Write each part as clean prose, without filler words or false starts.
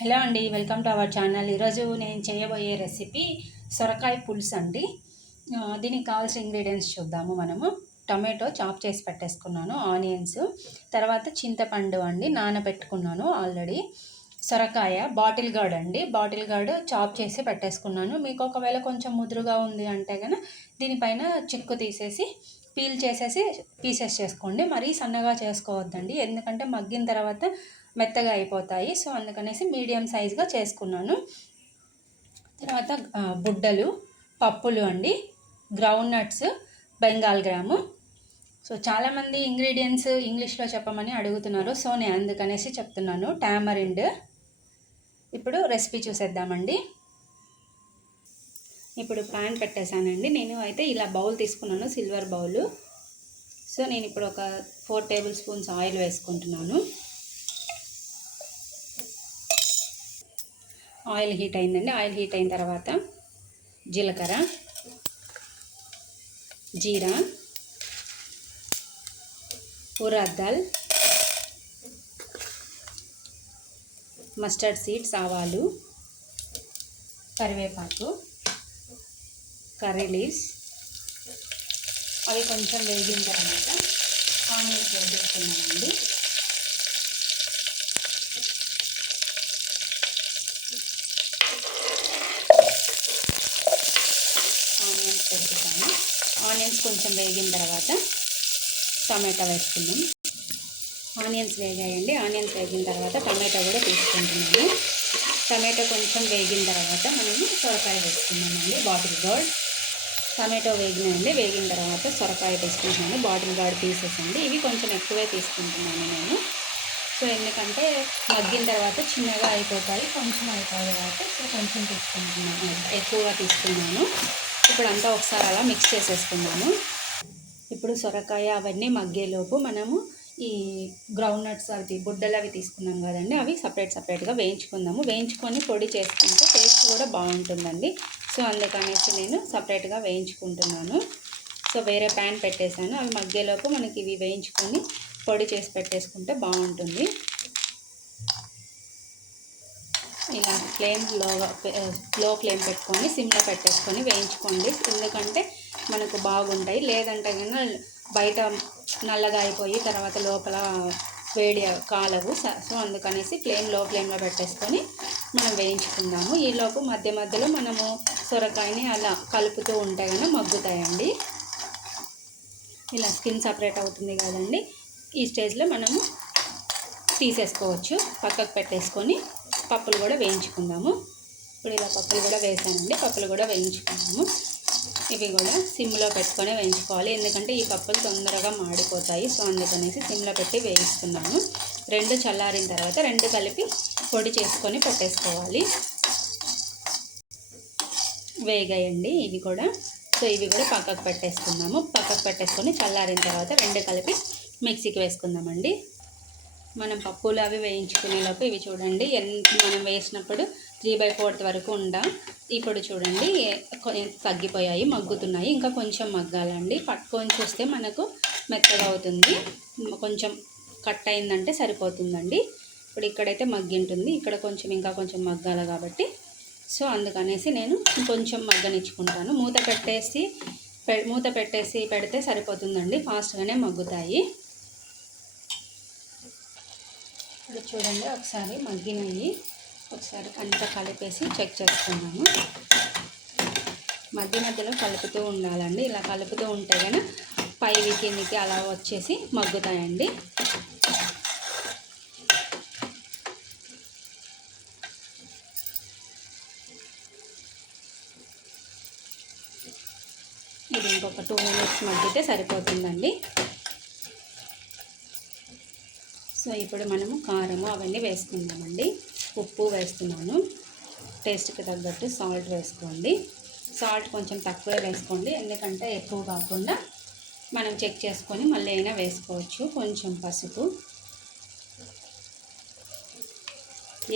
Hello అండి, welcome to our channel. ఈరోజు నేను చేయబోయే రెసిపీ సొరకాయ పులుసు అండి. దీనికి కావాల్సిన ఇంగ్రీడియంట్స్ చూద్దాము. మనము టొమాటో చాప్ చేసి పెట్టేసుకున్నాను, ఆనియన్స్, తర్వాత చింతపండు అండి నానబెట్టుకున్నాను ఆల్రెడీ, సొరకాయ, బాటిల్ గార్డ్ అండి, బాటిల్ గార్డ్ చాప్ చేసి పెట్టేసుకున్నాను. మీకు ఒకవేళ కొంచెం ముదురుగా ఉంది అంటే కనుక దీనిపైన చిక్కు తీసేసి పీల్ చేసేసి పీసెస్ చేసుకోండి. మరీ సన్నగా చేసుకోవద్దండి, ఎందుకంటే మగ్గిన తర్వాత మెత్తగా అయిపోతాయి. సో అందుకనేసి మీడియం సైజ్గా చేసుకున్నాను. తర్వాత బుడ్డలు, పప్పులు అండి, ground nuts, Bengal gram. So చాలామంది ఇంగ్రీడియంట్స్ ఇంగ్లీష్లో చెప్పమని అడుగుతున్నారు, సో నేను అందుకనేసి చెప్తున్నాను. టామరిండ్. ఇప్పుడు రెసిపీ చూసేద్దామండి. ఇప్పుడు ప్యాన్ పెట్టేశానండి. నేను అయితే ఇలా బౌల్ తీసుకున్నాను, సిల్వర్ బౌలు. సో నేను ఇప్పుడు ఒక 4 టేబుల్ స్పూన్స్ ఆయిల్ వేసుకుంటున్నాను. ఆయిల్ హీట్ అయిందండి. ఆయిల్ హీట్ అయిన తర్వాత జీలకర్ర, జీరా, ఉరద్ దాల్, మస్టర్డ్ సీడ్స్, ఆవాలు, కరివేపాకు, కర్రీ లీవ్స్, అవి కొంచెం వేగిన తర్వాత ఆనియన్స్ వేసేస్తున్నానండి. ఆనియన్స్ వేసుకుంటాను. ఆనియన్స్ కొంచెం వేగిన తర్వాత టమాటా వేసుకుందాం. ఆనియన్స్ వేగాయండి. ఆనియన్స్ వేగిన తర్వాత టమాటా కూడా తీసుకుంటున్నాను. టమాటా కొంచెం వేగిన తర్వాత మనము సొరకాయ వేసుకున్నామండి, బాటిల్ గార్డ్. టమాటో వేగినాయండి. వేగిన తర్వాత సొరకాయ తీసుకుంటున్నాను, బాటిల్ గార్డ్ పీసెస్ అండి. ఇవి కొంచెం ఎక్కువే తీసుకుంటున్నాను నేను. సో ఎందుకంటే మగ్గిన తర్వాత చిన్నగా అయిపోతాయి, కొంచెం అయిపోయి కాబట్టి సో కొంచెం తీసుకుంటున్నాను, ఎక్కువగా తీసుకున్నాను. ఇప్పుడు అంతా ఒకసారి అలా మిక్స్ చేసేసుకున్నాము. ఇప్పుడు సొరకాయ అవన్నీ మగ్గేలోపు మనము ఈ గ్రౌండ్ నట్స్ అవి బుడ్డలు అవి తీసుకున్నాం కదండి, అవి సపరేట్గా వేయించుకుందాము. వేయించుకొని పొడి చేసుకుంటే టేస్ట్ కూడా బాగుంటుందండి. సో అందుకనేసి నేను సపరేట్గా వేయించుకుంటున్నాను. సో వేరే ప్యాన్ పెట్టేశాను. అవి మగ్గేలోపు మనకి ఇవి వేయించుకొని పొడి చేసి పెట్టేసుకుంటే బాగుంటుంది. ఇలా ఫ్లేమ్ లో ఫ్లేమ్ పెట్టుకొని సిమ్లో పెట్టేసుకొని వేయించుకోండి, ఎందుకంటే మనకు బాగుంటాయి. లేదంటే కన్నా బయట నల్లగా అయిపోయి తర్వాత లోపల వేడి కాలవు. సో అందుకనేసి లో ఫ్లేమ్లో పెట్టేసుకొని మనం వేయించుకుందాము. ఈలోపు మధ్య మధ్యలో మనము సొరకాయని అలా కలుపుతూ ఉంటే కన్నా మగ్గుతాయండి. ఇలా స్కిన్ సపరేట్ అవుతుంది కదండి, ఈ స్టేజ్లో మనము తీసేసుకోవచ్చు. పక్కకు పెట్టేసుకొని పప్పులు కూడా వేయించుకుందాము. ఇప్పుడు ఇలా పప్పులు కూడా వేసానండి, పప్పులు కూడా వేయించుకుందాము. ఇవి కూడా సిమ్లో పెట్టుకొని వేయించుకోవాలి, ఎందుకంటే ఈ పప్పులు తొందరగా మాడిపోతాయి. సో అందుకనేసి సిమ్లో పెట్టి వేయిస్తున్నాను. రెండు చల్లారిన తర్వాత రెండు కలిపి పొడి చేసుకొని పెట్టేసుకోవాలి. వేగాయండి ఇవి కూడా. సో ఇవి కూడా పక్కకు పెట్టేసుకుందాము. పక్కకు పెట్టేసుకొని చల్లారిన తర్వాత రెండు కలిపి మిక్సీకి వేసుకుందామండి. మనం పప్పులు అవి వేయించుకునేలోపు ఇవి చూడండి, మనం వేసినప్పుడు 3/4 వరకు ఇప్పుడు చూడండి తగ్గిపోయాయి, మగ్గుతున్నాయి. ఇంకా కొంచెం మగ్గాలండి. పట్టుకొని చూస్తే మనకు మెత్తగా అవుతుంది. కొంచెం కట్ అయిందంటే సరిపోతుందండి. ఇప్పుడు ఇక్కడైతే మగ్గింటుంది, ఇక్కడ కొంచెం ఇంకా కొంచెం మగ్గాలి కాబట్టి సో అందుకనేసి నేను కొంచెం మగ్గనిచ్చుకుంటాను. మూత పెట్టేసి పెడితే సరిపోతుందండి, ఫాస్ట్గానే మగ్గుతాయి. ఇప్పుడు చూడండి ఒకసారి మగ్గినవి, ఒకసారి అంతా కలిపేసి చెక్ చేసుకున్నాను. మధ్య మధ్యలో కలుపుతూ ఉండాలండి. ఇలా కలుపుతూ ఉంటే కానీ పైకి కిందికి అలా వచ్చేసి మగ్గుతాయండి. ఇది ఇంకొక 2 మినిట్స్ మగ్గితే సరిపోతుందండి. సో ఇప్పుడు మనము కారము అవన్నీ వేసుకుందామండి. ఉప్పు వేస్తున్నాను, టేస్ట్కి తగ్గట్టు సాల్ట్ వేసుకోండి. సాల్ట్ కొంచెం తక్కువే వేసుకోండి, ఎందుకంటే ఎక్కువ కాకుండా మనం చెక్ చేసుకొని మళ్ళీ అయినా వేసుకోవచ్చు. కొంచెం పసుపు.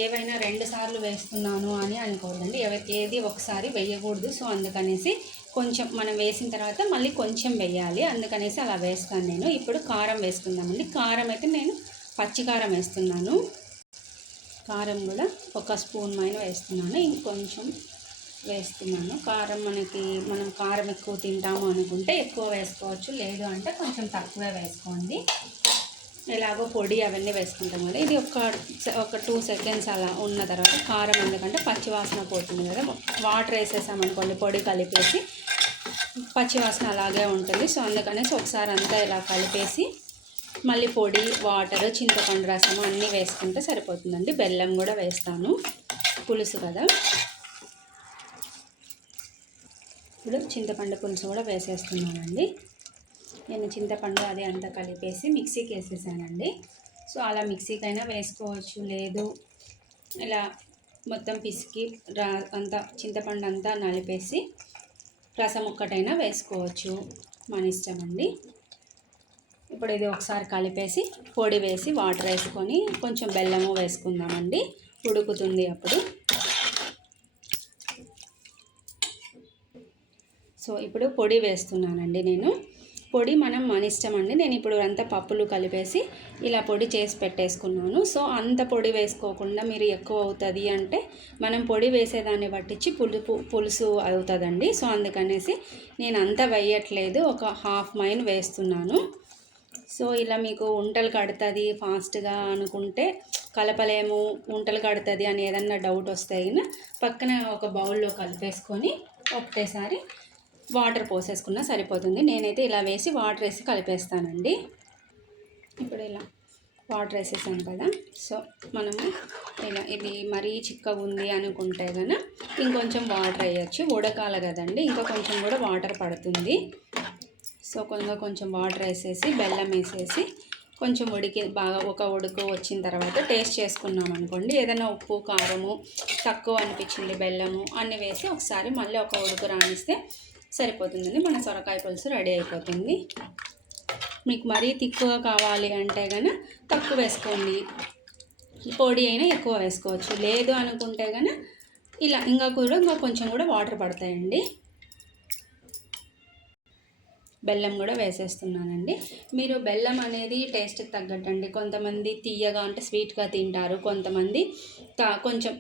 ఏవైనా 2 సార్లు వేస్తున్నాను అని అనుకోవద్దండి, ఏది ఒకసారి వేయకూడదు. సో అందుకనేసి కొంచెం మనం వేసిన తర్వాత మళ్ళీ కొంచెం వేయాలి, అందుకనేసి అలా వేస్తాను నేను. ఇప్పుడు కారం వేసుకుందామండి. కారం అయితే నేను పచ్చికారం వేస్తున్నాను. కారం కూడా ఒక స్పూన్ మైన వేస్తున్నాను, ఇంకొంచెం వేస్తున్నాను. కారం మనం కారం ఎక్కువ తింటాము అనుకుంటే ఎక్కువ వేసుకోవచ్చు, లేదు అంటే కొంచెం తక్కువే వేసుకోండి. ఎలాగో పొడి అవన్నీ వేసుకుంటాం కదా. ఇది ఒక 2 సెకండ్స్ అలా ఉన్న తర్వాత కారం, ఎందుకంటే పచ్చివాసన పోతుంది కదా. వాటర్ వేసేసామనుకోండి పొడి కలిపేసి, పచ్చివాసన అలాగే ఉంటుంది. సో అందుకనేసి ఒకసారి అంతా ఇలా కలిపేసి మళ్ళీ పొడి, వాటర్, చింతపండు రసం అన్నీ వేసుకుంటే సరిపోతుందండి. బెల్లం కూడా వేస్తాను, పులుసు కదా. ఇప్పుడు చింతపండు పులుసు కూడా వేసేస్తున్నానండి. నేను చింతపండు అది అంతా కలిపేసి మిక్సీకి వేసేసానండి. సో అలా మిక్సీకైనా వేసుకోవచ్చు, లేదు ఇలా మొత్తం పిసికి అంతా చింతపండు అంతా నలిపేసి రసం ఒక్కటైనా వేసుకోవచ్చు, మన ఇష్టం అండి. ఇప్పుడు ఇది ఒకసారి కలిపేసి పొడి వేసి వాటర్ వేసుకొని కొంచెం బెల్లము వేసుకుందామండి. ఉడుకుతుంది అప్పుడు. సో ఇప్పుడు పొడి వేస్తున్నానండి నేను. పొడి మన ఇష్టం అండి. నేను ఇప్పుడు అంతా పప్పులు కలిపేసి ఇలా పొడి చేసి పెట్టేసుకున్నాను. సో అంత పొడి వేసుకోకుండా మీరు ఎక్కువ అవుతుంది అంటే మనం పొడి వేసేదాన్ని పట్టించి పులుసు అవుతుందండి. సో అందుకనేసి నేను అంతా వేయట్లేదు, ఒక హాఫ్ మైన్ వేస్తున్నాను. సో ఇలా మీకు ఉంటలు కడుతుంది ఫాస్ట్గా అనుకుంటే కలపలేము, ఉంటలు కడుతుంది అని ఏదన్నా డౌట్ వస్తే పక్కన ఒక బౌల్లో కలిపేసుకొని ఒకటేసారి వాటర్ పోసేసుకున్నా సరిపోతుంది. నేనైతే ఇలా వేసి వాటర్ వేసి కలిపేస్తానండి. ఇప్పుడు ఇలా వాటర్ వేసేసాను కదా. సో మనము ఇలా ఇది మరీ చిక్కగా ఉంది అనుకుంటే కనుక ఇంకొంచెం వాటర్ వేయచ్చు, ఉడకాలి కదండి, ఇంకా కొంచెం కూడా వాటర్ పడుతుంది. సో కొంచెం వాటర్ వేసేసి బెల్లం వేసేసి కొంచెం బాగా ఒక ఉడుకు వచ్చిన తర్వాత టేస్ట్ చేసుకున్నాం అనుకోండి, ఏదైనా ఉప్పు కారము తక్కువ అనిపించింది బెల్లము అన్నీ వేసి ఒకసారి మళ్ళీ ఒక ఉడుకు రానిస్తే సరిపోతుందండి. మన సొరకాయ పులుసు రెడీ అయిపోతుంది. మీకు మరీ తిక్కుగా కావాలి అంటే కనుక తక్కువ వేసుకోండి, పొడి అయినా ఎక్కువ వేసుకోవచ్చు, లేదు అనుకుంటే కనుక ఇలా ఇంకా కొంచెం కూడా వాటర్ పడతాయండి. బెల్లం కూడా వేసేస్తున్నానండి. మీరు బెల్లం అనేది టేస్ట్కి తగ్గట్టండి. కొంతమంది తీయగా అంటే స్వీట్గా తింటారు, కొంతమంది కొంచెం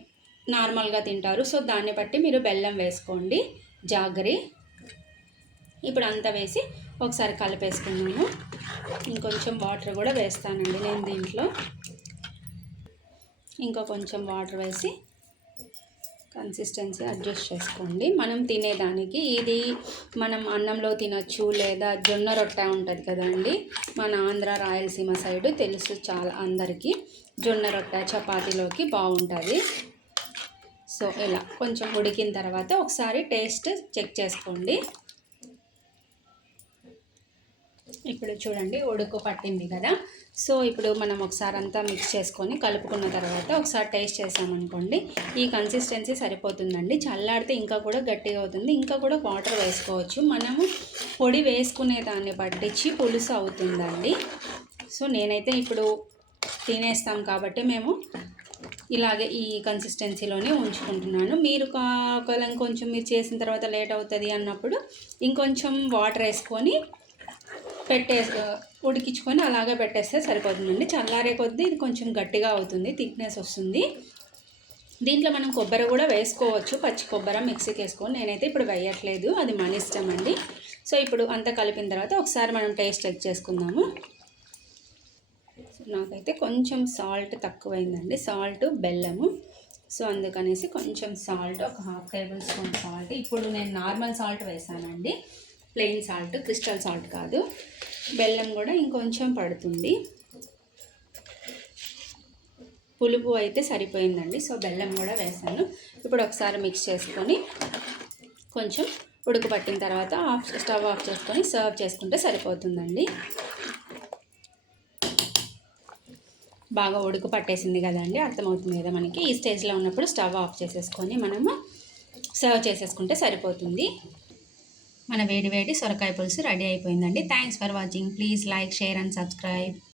నార్మల్గా తింటారు. సో దాన్ని బట్టి మీరు బెల్లం వేసుకోండి, జాగరి. ఇప్పుడు అంతా వేసి ఒకసారి కలిపేసుకున్నాను. ఇంకొంచెం వాటర్ కూడా వేస్తానండి నేను దీంట్లో. ఇంకా కొంచెం వాటర్ వేసి కన్సిస్టెన్సీ అడ్జస్ట్ చేసుకోండి. మనం తినేదానికి ఇది మనం అన్నంలో తినచ్చు, లేదా జొన్న రొట్టె ఉంటుంది కదండి, మన ఆంధ్ర రాయలసీమ సైడు తెలుసు చాలా అందరికీ. జొన్న రొట్టె చపాతీలోకి బాగుంటుంది. సో ఇలా కొంచెం ఉడికిన తర్వాత ఒకసారి టేస్ట్ చెక్ చేసుకోండి. ఇప్పుడు చూడండి ఉడుకు పట్టింది కదా. సో ఇప్పుడు మనం ఒకసారి అంతా మిక్స్ చేసుకొని కలుపుకున్న తర్వాత ఒకసారి టేస్ట్ చేసామనుకోండి, ఈ కన్సిస్టెన్సీ సరిపోతుందండి. చల్లారితే ఇంకా కూడా గట్టిగా అవుతుంది, ఇంకా కూడా వాటర్ వేసుకోవచ్చు. మనము పొడి వేసుకునే దాన్ని పట్టించి పులుసు అవుతుందండి. సో నేనైతే ఇప్పుడు తినేస్తాం కాబట్టి మేము ఇలాగే ఈ కన్సిస్టెన్సీలోనే ఉంచుకుంటున్నాను. మీరు ఒకవేళ కొంచెం మీరు చేసిన తర్వాత లేట్ అవుతుంది అన్నప్పుడు ఇంకొంచెం వాటర్ వేసుకొని ఉడికించుకొని అలాగే పెట్టేస్తే సరిపోతుందండి. చల్లారే కొద్దీ ఇది కొంచెం గట్టిగా అవుతుంది, థిక్నెస్ వస్తుంది. దీంట్లో మనం కొబ్బరి కూడా వేసుకోవచ్చు, పచ్చి కొబ్బరి మిక్సీకి వేసుకొని. నేనైతే ఇప్పుడు వేయట్లేదు, అది మన ఇష్టం అండి. సో ఇప్పుడు అంతా కలిపిన తర్వాత ఒకసారి మనం టేస్ట్ చెక్ చేసుకుందాము. నాకైతే కొంచెం సాల్ట్ తక్కువైందండి, సాల్ట్ బెల్లము. సో అందుకనేసి కొంచెం సాల్ట్, ఒక 1/2 టేబుల్ స్పూన్ సాల్ట్. ఇప్పుడు నేను నార్మల్ సాల్ట్ వేసానండి, ప్లెయిన్ సాల్ట్, క్రిస్టల్ సాల్ట్ కాదు. బెల్లం కూడా ఇంకొంచెం పడుతుంది, పులుపు అయితే సరిపోయిందండి. సో బెల్లం కూడా వేసాను. ఇప్పుడు ఒకసారి మిక్స్ చేసుకొని కొంచెం ఉడుకు పట్టిన తర్వాత స్టవ్ ఆఫ్ చేసుకొని సర్వ్ చేసుకుంటే సరిపోతుందండి. బాగా ఉడుకు పట్టేసింది కదండి, అర్థమవుతుంది కదా మనకి. ఈ స్టేజ్లో ఉన్నప్పుడు స్టవ్ ఆఫ్ చేసేసుకొని మనము సర్వ్ చేసేసుకుంటే సరిపోతుంది. మన వేడి వేడి సొరకాయ పులుసు రెడీ అయిపోయిందండి. Thanks for watching. Please like, share and subscribe.